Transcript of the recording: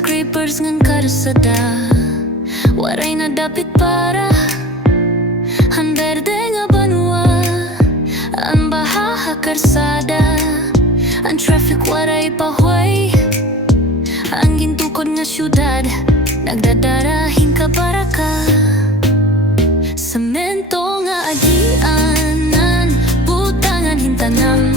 skyscrapers ngang karsada, waray na dapit para ang berde nga banwa, ang baha karsada, ang traffic waray pahoy, ang gintukod nga syudad nagdadarahin ka baraka. Semento nga agianan, butangan hintanang